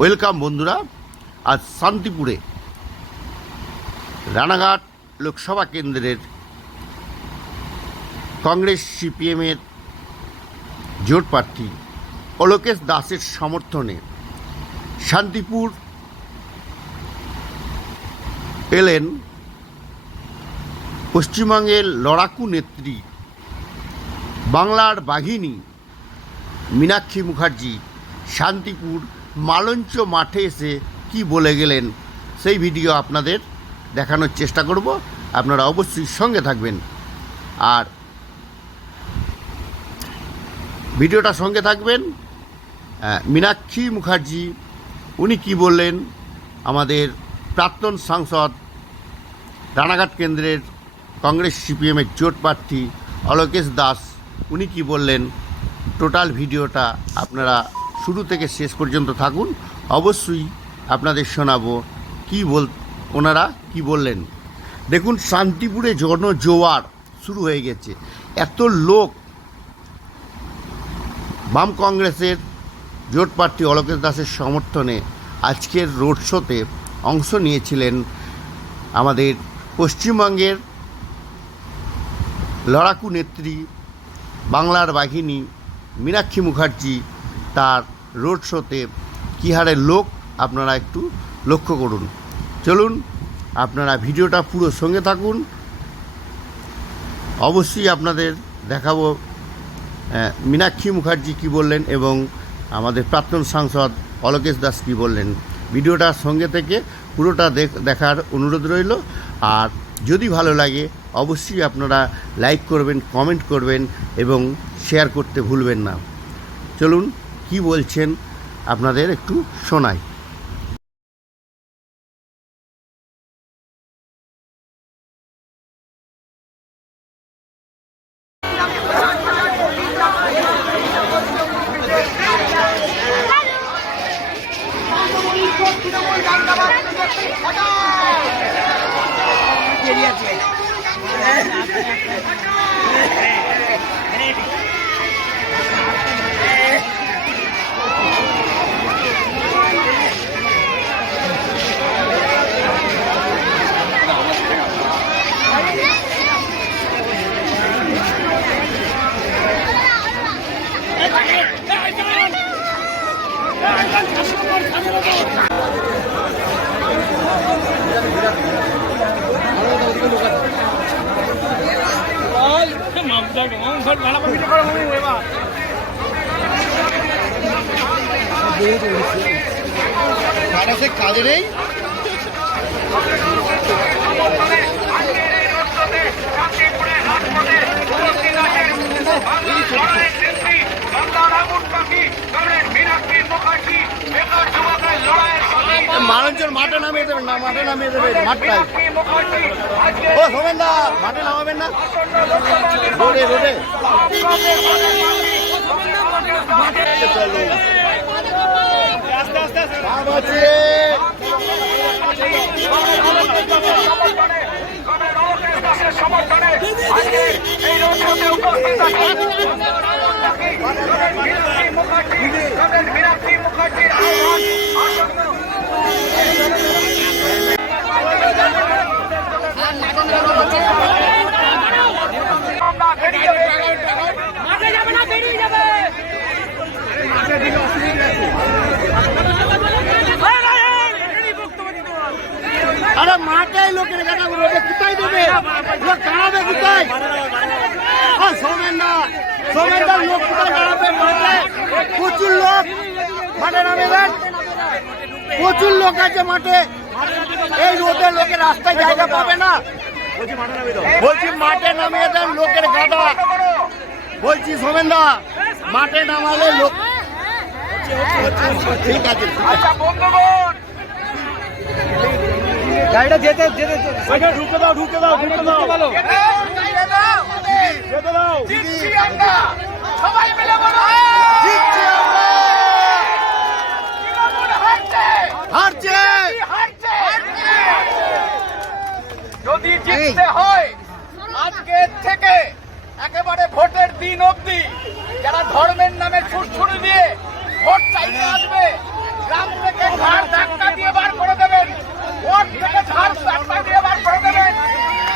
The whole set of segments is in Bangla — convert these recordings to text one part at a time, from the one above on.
ওয়েলকাম বন্ধুরা, আজ শান্তিপুরে রানাঘাট লোকসভা কেন্দ্রের কংগ্রেস সিপিএমের জোট প্রার্থী অলোকেশ দাসের সমর্থনে শান্তিপুর এলেন পশ্চিমবঙ্গের লড়াকু নেত্রী, বাংলার বাঘিনী মীনাক্ষী মুখার্জি, শান্তিপুর মালঞ্চ মাঠে এসে কি বলে গেলেন, সেই ভিডিও আপনাদের দেখানোর চেষ্টা করব। আপনারা অবশ্যই সঙ্গে থাকবেন। আর ভিডিওটা সঙ্গে থাকবেন। মীনাক্ষী মুখার্জি, উনি কি বললেন, আমাদের প্রাক্তন সাংসদ, রানাঘাট কেন্দ্রের কংগ্রেস সিপিএমের জোট প্রার্থী অলোকেশ দাস, উনি কি বললেন, টোটাল ভিডিওটা আপনারা শুরু থেকে শেষ পর্যন্ত থাকুন। অবশ্যই আপনাদের শোনাবো কি বল, ওনারা কি বললেন। দেখুন, শান্তিপুরে জনজোয়ার শুরু হয়ে গেছে। এত লোক। বাম কংগ্রেসের জোট প্রার্থী অলোকেশ দাসের সমর্থনে আজকের রোড শোতে অংশ নিয়েছিলেন আমাদের পশ্চিমবঙ্গের লড়াকু নেত্রী, বাংলার বাহিনী মীনাক্ষী মুখার্জি তার রোড শোতে কী হারে লোক, আপনারা একটু লক্ষ্য করুন। চলুন, আপনারা ভিডিওটা পুরো সঙ্গে থাকুন। অবশ্যই আপনাদের দেখাবো মীনাক্ষী মুখার্জি কি বললেন এবং আমাদের প্রাক্তন সাংসদ অলোকেশ দাস কি বললেন। ভিডিওটা সঙ্গে থেকে পুরোটা দেখ- দেখার অনুরোধ রইল। আর যদি ভালো লাগে, অবশ্যই আপনারা লাইক করবেন, কমেন্ট করবেন এবং শেয়ার করতে ভুলবেন না। চলুন কি বলছেন আপনাদের একটু শোনাই। কাজে মাঠে নামিয়ে দেবেন না, মাঠে নামিয়ে দেবেন মাঠটাই ও শোভেন দা মাঠে নামাবেন না? রোডে রোডে। চলো কাম আছে মাঠে যাবে না বেরিয়ে যাবে আরে মাঠে লোকের কথা রোডে কোথায় দেবে? লোক দাঁড়াবে কোথায়? ও সোমেন না সোমেন দা লোক কোথায় দাঁড়াবে মাঠে প্রচুর লোক। মাঠে নামে প্রচুর লোক আছে মাঠে। এই রোদে লোকের রাস্তায় জায়গা পাবে না। বলছি মাঠে নামিয়ে দেন লোকের গাদা। বলছি সোমেন দা মাঠে নামালে লোক ঠিক আছে। গাড়িটা যেতে যেতে ঢুকে দাও ঢুকে দাও ঢুকে দাও। যেতে দাও সবাই মিলে বলো জিতছি আমরা তৃণমূল হারছে হারছে হারছে জিততে হয়। আজকে থেকে একেবারে ভোটের দিন অবধি যারা ধর্মের নামে ছুটছুড়ি দিয়ে ভোট চাইতে আসবে, গ্রাম থেকে ধার ধাক্কা দিয়ে বার করে দেবেন। ভোট থেকে ধার ধাক্কা দিয়ে বার করে দেবেন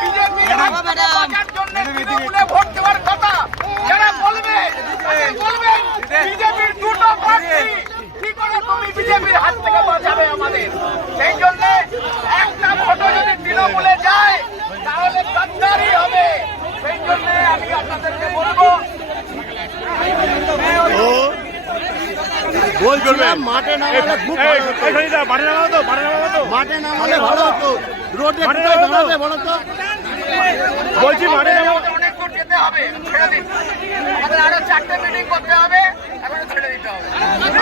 বিজেপির হাত থেকে বাঁচার জন্য তৃণমূলে ভোট দেওয়ার কথা যারা বলবে তাদের বলবেন বিজেপির দুটো প্রার্থী কি করে তুমি বিজেপির হাত থেকে বাঁচাবে আমাদের সেই জন্য একটা ভোটও যদি তৃণমূলে যায় তাহলে গদ্দারি হবে সেই জন্য আমি আপনাদেরকে বলব বলছিলাম মাঠে নামালে খুব ভালো হতো। মাঠে নামালে ভালো হতো। রোডে মাঠে কোথায় দাঁড়াবে বলো তো? বলছি মাঠে নামো অনেক দূর যেতে হবে ছেড়ে দিন। আমাদের আরও চারটে মিটিং করতে হবে এখন ছেড়ে দিতে হবে।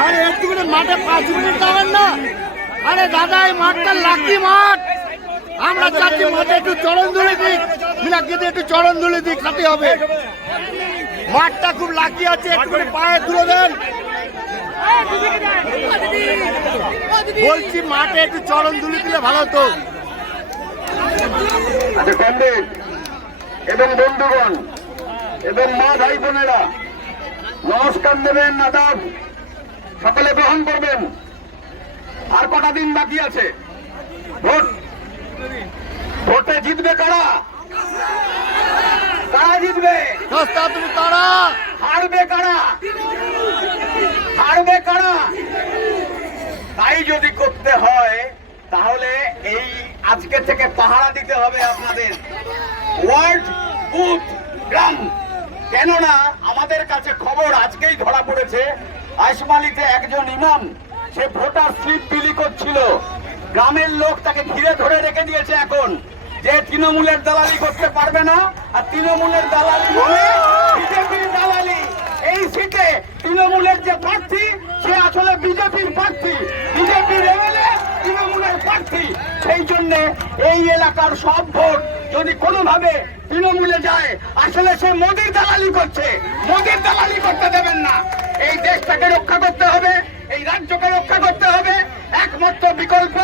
আরে একটু করে মাঠে পাঁচ মিনিট দাঁড়ান না। আরে দাদা এই মাঠটা লাকি মাঠ। আমরা চাচ্ছি মাঠে একটু চরণ ধুলে দিক। মিনাক্ষীতে একটু চরণ ধুলে দিক খাতে হবে। মাঠটা খুব লাকি আছে একটু করে পায়ে তুলে দেন। বলছি মাঠে একটু চরণ ধুলে দিলে ভালো হতো। আচ্ছা এবং বন্ধুগণ এবং মা ভাই বোনেরা নমস্কার দেবেন আদাব সকলে গ্রহণ করবেন। আর কটা দিন বাকি আছে? ভোট। ভোটে জিতবে কারা? কারা জিতবে? তারা। হারবে কারা? হারবে কারা তাই যদি করতে হয়, তাহলে এই আজকে থেকে পাহারা দিতে হবে আপনাদের। ওয়ার্ড বুথ গ্রাম কেননা, আমাদের কাছে খবর আজকেই ধরা পড়েছে, আইসমালিতে একজন ইমাম, সে ভোটার স্লিপ বিলি করছিল। গ্রামের লোক তাকে ঘিরে ধরে রেখে দিয়েছে এখন, যে তৃণমূলের দালালি করতে পারবে না, আর তৃণমূলের দালালি মানে বিজেপির দালালি। এই সিটে তৃণমূলের যে প্রার্থী সে আসলে বিজেপির প্রার্থী। বিজেপির এমএলএ, তৃণমূলের প্রার্থী। সেই জন্য এই এলাকার সব ভোট যদি কোনোভাবে তৃণমূলে যায়, আসলে সে মোদির দালালি করছে। মোদির দালালি করতে দেবেন না। এই দেশটাকে রক্ষা করতে হবে, এই রাজ্যকে রক্ষা করতে হবে। একমাত্র বিকল্প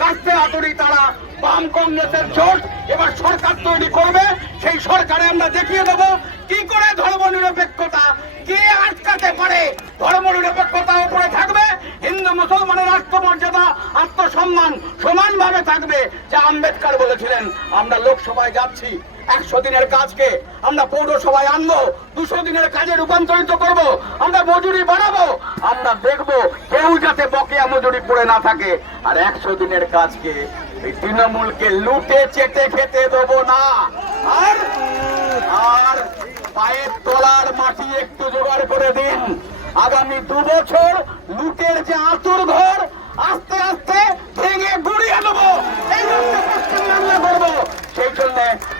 কাস্তে হাতুড়ি তারা বাম কংগ্রেসের জোট এবার সরকার তৈরি করবে। সেই সরকারে আমরা দেখিয়ে দেব কি করে ধর্ম নিরপেক্ষতা আটকাতে পারে। ধর্ম নিরপেক্ষতা উপরে থাকবে, হিন্দু, মুসলমানের আত্মমর্যাদা, আত্মসম্মান সমানভাবে থাকবে, যা আম্বেদকর বলেছিলেন। আমরা লোকসভায় যাচ্ছি, একশো দিনের কাজকে। আমরা পৌরসভায় আনব, দুশো দিনের কাজে রূপান্তরিত করব। আমরা মজুরি বাড়াবো, আমরা দেখব কেউ যাতে বকেয়া মজুরি পড়ে না থাকে। আর একশো দিনের কাজকে তৃণমূলকে লুটে, চেটে, খেতে দেবো না আর আর পায়ের মাটি একটু জোগাড় করে দিন। আগামী দু বছর লুটের যে আতুর ঘর, আস্তে আস্তে ভেঙে গুড়িয়ে জন্য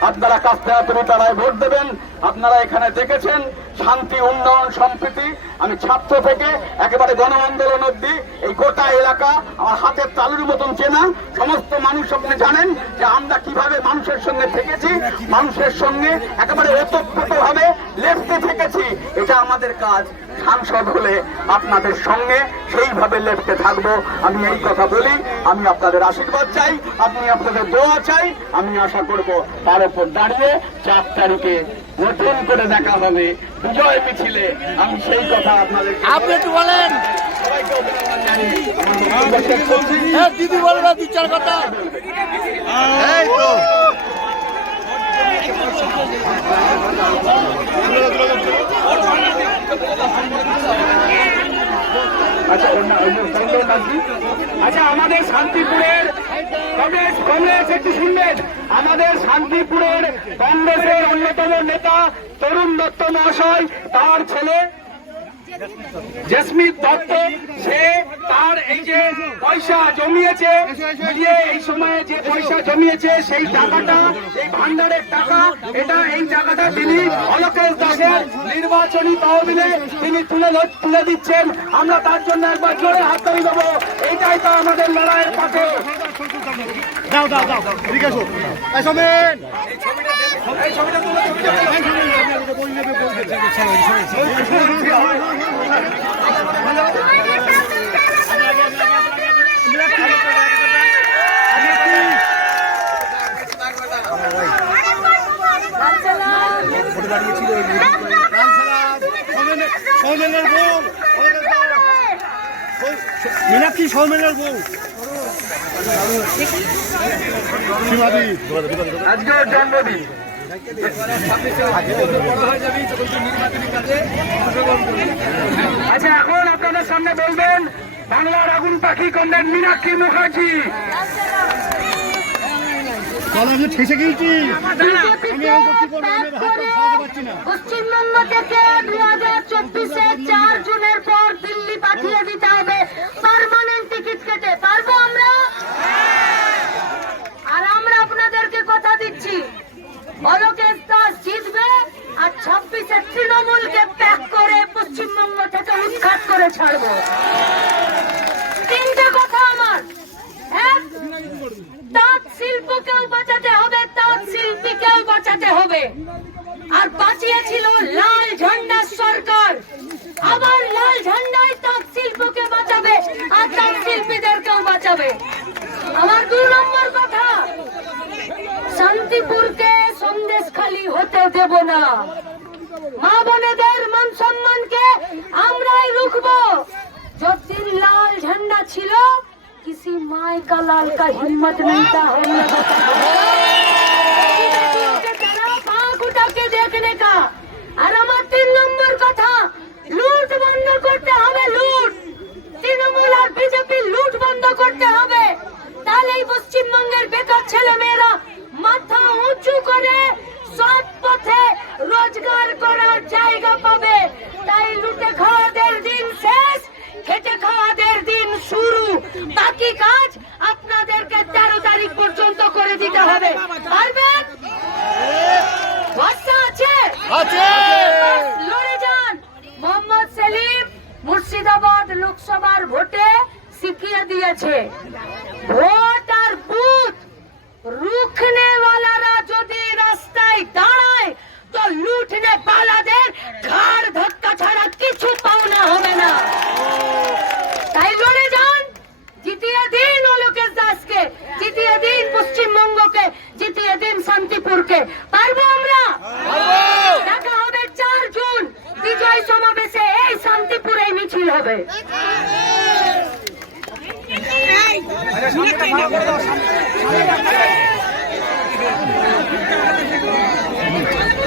আপনারা কাস্তে হাতুড়ি তারায় ভোট দেবেন। আপনারা এখানে দেখেছেন শান্তি, উন্নয়ন, সম্প্রীতি। আমি ছাত্র থেকে একেবারে গণ আন্দোলন অব্দি এই গোটা এলাকা আমার হাতের তালুর মতন চেনা। সমস্ত মানুষ আপনি জানেন যে আমরা কীভাবে মানুষের সঙ্গে থেকেছি। মানুষের সঙ্গে একেবারে ওতপ্রোত ভাবে লেপতে থেকেছি এটা আমাদের কাজ সাংসদ হলে আপনাদের সঙ্গে সেইভাবে লেপতে থাকব। আমি এই কথা বলি আমি আপনাদের আশীর্বাদ চাই আপনি আপনাদের দোয়া চাই আমি আশা করব তার উপর দাঁড়িয়ে চার তারিখে নতুন করে দেখা হবে বিজয় মিছিলে। আমি সেই কথা আপনাদের আপনি একটু বলেন। দিদি বলো না দু চার কথা এই তো। আচ্ছা আমাদের শান্তিপুরের কংগ্রেস কংগ্রেস একটু শুনবেন। আমাদের শান্তিপুরের কংগ্রেসের অন্যতম নেতা তরুণ দত্ত মহাশয়, তার ছেলে জেসমিত দত্ত, সে তার এই যে পয়সা জমিয়েছে, মিলিয়ে এই সময়ে যে পয়সা জমিয়েছে, সেই টাকাটা, এই ভান্ডারের টাকা, এটা এই টাকাটা তিনি অলকেশ দাসের নির্বাচনী তহবিলে তিনি তুলে তুলে দিচ্ছেন। আমরা তার জন্য একবার জোরে হাত তালি দেবো। এইটাই তো আমাদের লড়াইয়ের পাশে দাও দাও দাও। এই সমেন সমেনের বউ মীনাক্ষী সৌমেনের বউ জন্মদিন। আচ্ছা এখন আপনাদের সামনে বলবেন বাংলার আগুন পাখি কন্যা মীনাক্ষী মুখার্জি। কলেজে ঠেসে গিয়েছি পশ্চিমবঙ্গ থেকে দু হাজার চব্বিশে চার জুনের পর দিল্লি পাঠিয়ে দিতে হবে। পারমানেন্ট টিকিট কেটে পারব আমরা আর আমরা আপনাদেরকে কথা দিচ্ছি অলোকেশ জিতবে আর ছাব্বিশে তৃণমূলকে প্যাক করে পশ্চিমবঙ্গ থেকে উৎখাত করে ছাড়বো। তিনটে কথা আমার। এক, তাঁত শিল্পকেও বাঁচাতে হবে, তাঁত শিল্পীকেও বাঁচাতে হবে। আর বাঁচিয়েছিল লাল ঝান্ডা সরকার। আবার লাল ঝান্ডাই তাঁত শিল্পকে বাঁচাবে আর তাঁত শিল্পীদেরকেও বাঁচাবে। আমার দু নম্বর কথা, শান্তিপুরকে সন্দেশ খালি হতে দেব না। মা বোনেদের মান সম্মানকে আমরাই রুখবো। যতদিন লাল ঝান্ডা ছিল, কিসি মাই কা লাল কা। হিম্মত নেই তা হমনে বন্ধ করতে হবে, লুট। তৃণমূল পশ্চিমবঙ্গের বেকার ছেলে মেয়েরা বাকি কাজ আপনাদেরকে তেরো তারিখ পর্যন্ত করে দিতে হবে। পারবেন? ভরসা আছে? লড়ে যান। মোহাম্মদ সেলিম মুর্শিদাবাদ লোকসভার ভোটে শিখিয়ে দিয়েছে। ভোট আর বুথ রুখনে वालाরা যদি রাস্তায় দাঁড়ায় তো লুটনে পালাদের ঘাড় ধাক্কা ছাড়া কিছু পাওনা হবে না তাই লড়ে যান জিতিয়ে দিন অলোকেশ দাসকে জিতিয়ে দিন পশ্চিমবঙ্গকে জিতিয়ে দিন শান্তিপুরকে পারব আমরা দেখা হবে চার জুন বিজয় সমাবেশে এই শান্তিপুরে মিছিল হবে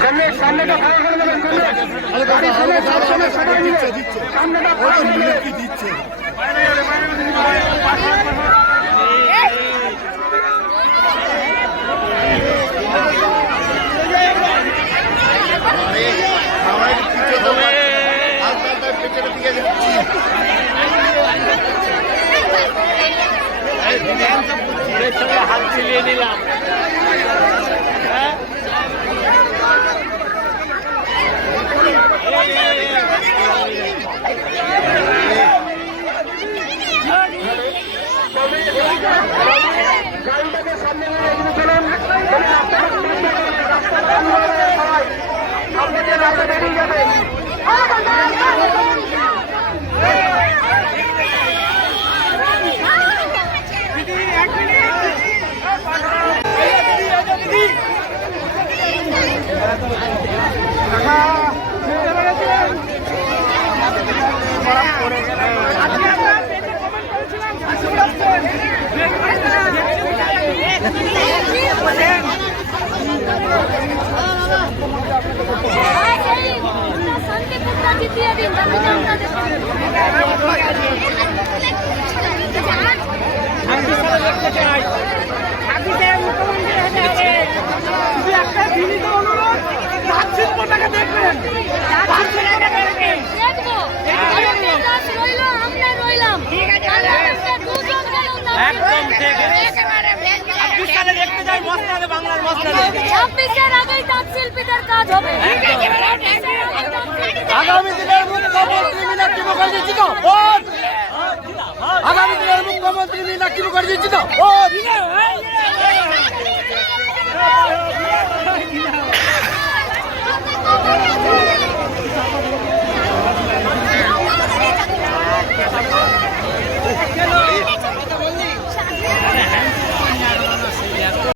সামনে সামনেটা ভালো করে দেবেন দিচ্ছে হাত ছিলিয়ে নিলাম। গাড়িটাকে সামনে নিয়ে এগিয়ে চলুন। আপনাদের রাস্তা বেরিয়ে যাবে শান্তিপুরটা জিতিয়ে দিন তাহলে আপনাদের শুধু একটা বিনীত অনুরোধ তাঁত শিল্পটাকে দেখবেন তাঁত শিল্পটাকে দেখবেন দেখব অলোকেশ দাস রইল আমরা রইলাম তাহলে আমরা দুজন গেলেও একদম ঠিক। একেবারে দেখতে যাই মস্তানে বাংলার মস্তানে ছাব্বিশের আগেই তাঁত শিল্পীদের কাজ হবে আগামী দিনের মুখ্যমন্ত্রী মীনাক্ষী মুখার্জি জিত আগামী দিনের মুখ্যমন্ত্রী মীনাক্ষী মুখার্জি জিত Hello.